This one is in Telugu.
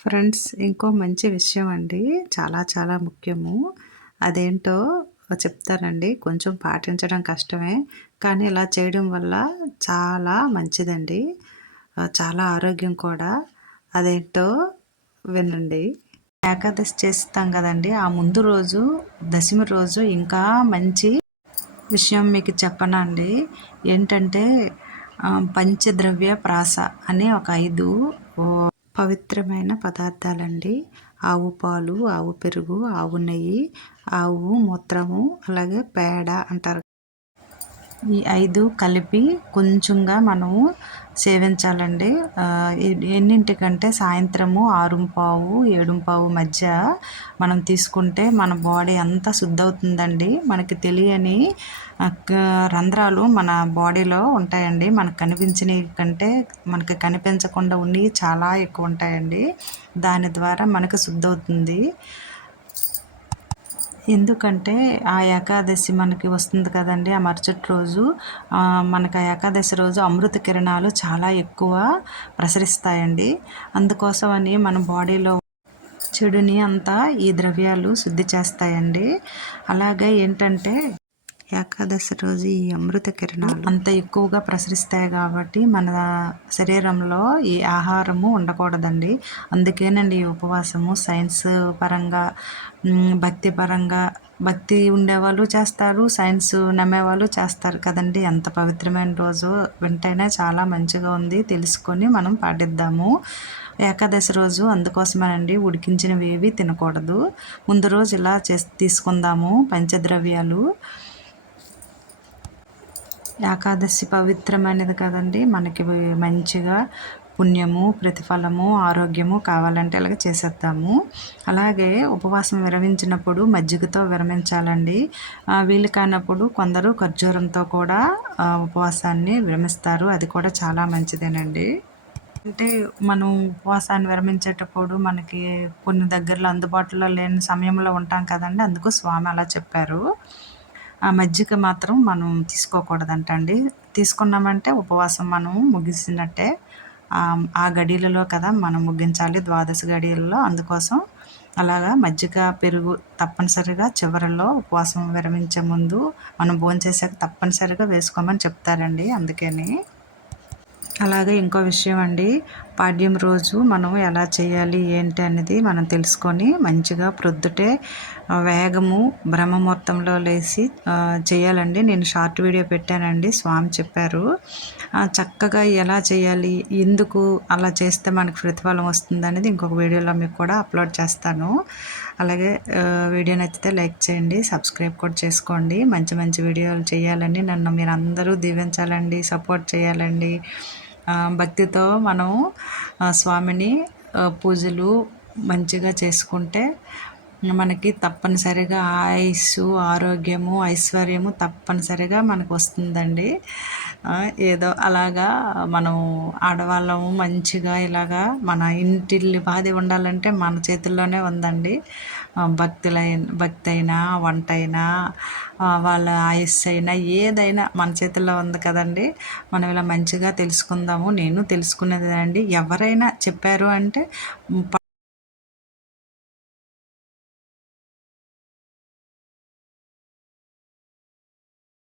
ఫ్రెండ్స్ ఇంకో మంచి విషయం అండి చాలా చాలా ముఖ్యము. అదేంటో చెప్తానండి కొంచెం పాటించడం కష్టమే కానీ ఇలా చేయడం వల్ల చాలా మంచిదండి. చాలా ఆరోగ్యం కూడా. అదేంటో వినండి. ఏకాదశి చేస్తాం కదండి ఆ ముందు రోజు దశమి రోజు ఇంకా మంచి విషయం మీకు చెప్పనండి ఏంటంటే పంచద్రవ్య ప్రాస అనే ఒక ఐదు పవిత్రమైన పదార్థాలండి. ఆవు పాలు ఆవు పెరుగు ఆవు నెయ్యి ఆవు మూత్రము అలాగే పేడ అంటారు. ఈ ఐదు కలిపి కొంచెంగా మనము సేవించాలండి. ఎన్నింటికంటే సాయంత్రము ఆరుంపావు పావు మధ్య మనం తీసుకుంటే మన బాడీ అంతా శుద్ధవుతుందండి. మనకి తెలియని రంధ్రాలు మన బాడీలో ఉంటాయండి. మనకు కనిపించిన కంటే మనకి కనిపించకుండా ఉన్నవి చాలా ఎక్కువ ఉంటాయండి. దాని ద్వారా మనకు శుద్ధవుతుంది. ఎందుకంటే ఆ ఏకాదశి మనకి వస్తుంది కదండి ఆ మరుసటి రోజు. మనకు ఆ ఏకాదశి రోజు అమృత కిరణాలు చాలా ఎక్కువ ప్రసరిస్తాయండి. అందుకోసమని మన బాడీలో చెడుని అంతా ఈ ద్రవ్యాలు శుద్ధి చేస్తాయండి. అలాగే ఏంటంటే ఏకాదశి రోజు ఈ అమృత కిరణాలు. అంత ఎక్కువగా ప్రసరిస్తాయి కాబట్టి మన శరీరంలో ఈ ఆహారము ఉండకూడదండి. అందుకేనండి ఈ ఉపవాసము సైన్స్ పరంగా భక్తి పరంగా భక్తి ఉండేవాళ్ళు చేస్తారు సైన్స్ నమ్మేవాళ్ళు చేస్తారు కదండి. ఎంత పవిత్రమైన రోజు వింటేనే చాలా మంచిగా ఉంది తెలుసుకొని మనం పాటిద్దాము. ఏకాదశి రోజు అందుకోసమేనండి ఉడికించినవి ఏవి తినకూడదు. ముందు రోజు ఇలా చేసి తీసుకుందాము పంచద్రవ్యాలు. ఏకాదశి పవిత్రమైనది కదండి. మనకి మంచిగా పుణ్యము ప్రతిఫలము ఆరోగ్యము కావాలంటే అలాగే చేసేద్దాము. అలాగే ఉపవాసం విరమించినప్పుడు మజ్జిగతో విరమించాలండి. వీలు కానప్పుడు కొందరు ఖర్జూరంతో కూడా ఉపవాసాన్ని విరమిస్తారు. అది కూడా చాలా మంచిదేనండి. అంటే మనం ఉపవాసాన్ని విరమించేటప్పుడు మనకి కొన్ని దగ్గరలో అందుబాటులో లేని సమయంలో ఉంటాం కదండి. అందుకు స్వామి అలా చెప్పారు. ఆ మజ్జిగ మాత్రం మనం తీసుకోకూడదంటండి. తీసుకున్నామంటే ఉపవాసం మనం ముగిసినట్టే. ఆ గడియలలో కదా మనం ముగించాలి ద్వాదశ గడియలలో. అందుకోసం అలాగా మజ్జిగ పెరుగు తప్పనిసరిగా చివరిలో ఉపవాసం విరమించే ముందు మనం భోంచేసాక తప్పనిసరిగా వేసుకోమని చెప్తారండి. అందుకని అలాగే ఇంకో విషయం అండి. పాడ్యం రోజు మనం ఎలా చేయాలి ఏంటి అనేది మనం తెలుసుకొని మంచిగా ప్రొద్దుటే వేగము బ్రహ్మముహూర్తంలో లేచి చేయాలండి. నేను షార్ట్ వీడియో పెట్టానండి. స్వామి చెప్పారు. చక్కగా ఎలా చేయాలి ఎందుకు అలా చేస్తే మనకు ప్రతిఫలం వస్తుంది అనేది ఇంకొక వీడియోలో మీకు కూడా అప్లోడ్ చేస్తాను. అలాగే వీడియో నచ్చితే లైక్ చేయండి సబ్స్క్రైబ్ కూడా చేసుకోండి. మంచి మంచి వీడియోలు చేయాలని నన్ను మీరు అందరూ దీవించాలండి సపోర్ట్ చేయాలండి. భక్తితో మనం స్వామిని పూజలు మంచిగా చేసుకుంటే మనకి తప్పనిసరిగా ఆయుస్సు ఆరోగ్యము ఐశ్వర్యము తప్పనిసరిగా మనకు వస్తుందండి. ఏదో అలాగా మనం ఆడవాళ్ళము మంచిగా ఇలాగా మన ఇంటిల్లి బాధ ఉండాలంటే మన చేతుల్లోనే ఉందండి. భక్తులైన భక్తి అయినా వంట అయినా వాళ్ళ ఆయుస్సు అయినా ఏదైనా మన చేతుల్లో ఉంది కదండి. మనం ఇలా మంచిగా తెలుసుకుందాము నేను తెలుసుకునేది అండి. ఎవరైనా చెప్పారు అంటే